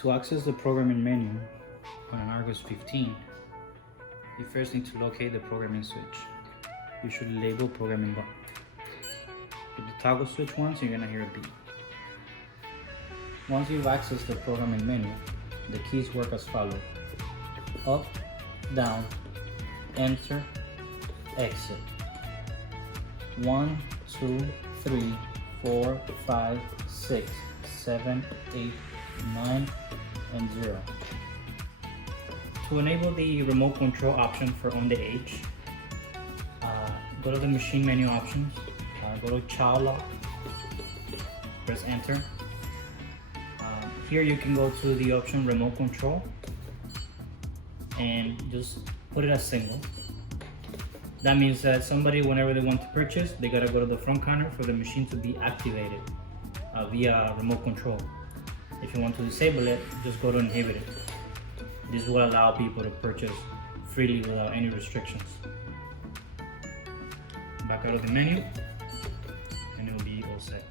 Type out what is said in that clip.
To access the programming menu on an Argos 15, you first need to locate the programming switch. You should label programming button. Hit the toggle switch once, you're gonna hear a beep. Once you've accessed the programming menu, the keys work as follows: up, down, enter, exit. 1, 2, 3, 4, 5, 6, 7, 8, 9, and 0. To enable the remote control option for on the edge, go to the machine menu options, go to child lock, press enter. Here you can go to the option remote control and just put it as single. That means that somebody, whenever they want to purchase, they gotta go to the front counter for the machine to be activated via remote control. If you want to disable it, just go to inhibit it. This will allow people to purchase freely without any restrictions. Back out of the menu, and it will be all set.